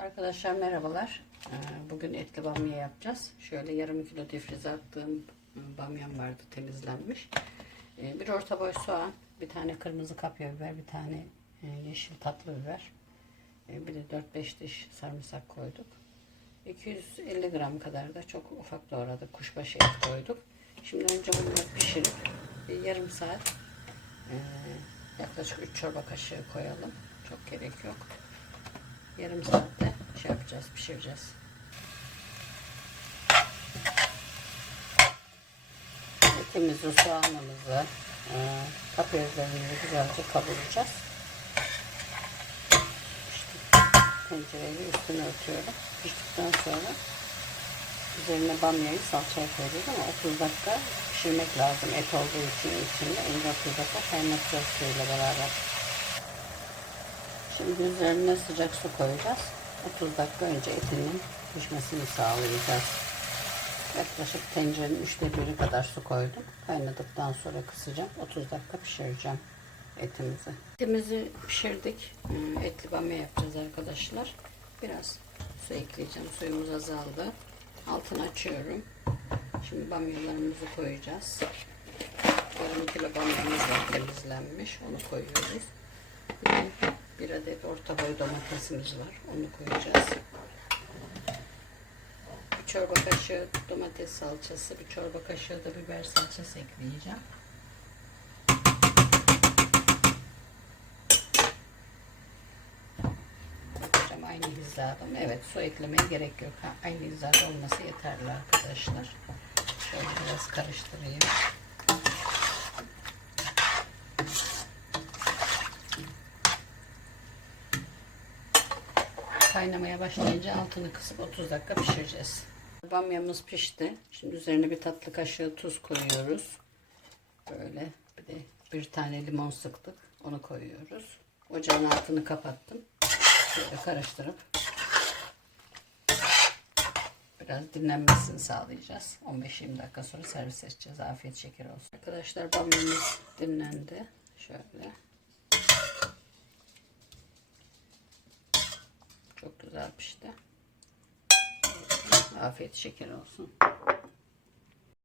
Arkadaşlar merhabalar. Ee, Bugün etli bamya yapacağız. Şöyle yarım kilo difrize attığım bamyam vardı temizlenmiş. Ee, Bir orta boy soğan, bir tane kırmızı kapya biber, bir tane e, yeşil tatlı biber. e, Bir de 4-5 diş sarımsak koyduk. 250 gram kadar da çok ufak doğradık. Kuşbaşı et koyduk. Şimdi önce bunları pişirip bir yarım saat e, yaklaşık 3 çorba kaşığı koyalım. Çok gerek yok. Yarım saatte şey yapacağız, pişireceğiz. Etimizi, soğanımızı, e, kapyozlarımızı güzelce kavuracağız. İşte tencereyi üstüne örtüyorum. Piştikten sonra üzerine bamyayı salçaya koyacağız ama 30 dakika pişirmek lazım. Et olduğu için içinde en 30 dakika kaynatacağız suyla beraber. Şimdi üzerine sıcak su koyacağız. 30 dakika önce etinin pişmesini sağlayacağız. Yaklaşık tencerenin üçte biri kadar su koydum. Kaynadıktan sonra kısacağım. 30 dakika pişireceğim etimizi. Etimizi pişirdik. Hmm, Etli bamya yapacağız arkadaşlar. Biraz su ekleyeceğim. Suyumuz azaldı. Altını açıyorum. Şimdi bamyalarımızı koyacağız. Yarım kilo bamyamız var temizlenmiş. Onu koyuyoruz. Bir bir adet orta boy domatesimiz var. Onu koyacağız. Bir çorba kaşığı domates salçası, bir çorba kaşığı da biber salçası ekleyeceğim. Bakacağım aynı hizada mı? Evet su eklemeye gerek yok. Ha, aynı hizada olması yeterli arkadaşlar. Şöyle biraz karıştırayım. Kaynamaya başlayınca altını kısıp 30 dakika pişireceğiz. Bamyamız pişti. Şimdi üzerine bir tatlı kaşığı tuz koyuyoruz. Böyle bir de bir tane limon sıktık. Onu koyuyoruz. Ocağın altını kapattım. Şöyle karıştırıp biraz dinlenmesini sağlayacağız. 15-20 dakika sonra servis edeceğiz. Afiyet şeker olsun. Arkadaşlar bamyamız dinlendi. Şöyle. Pişti. Afiyet şeker olsun.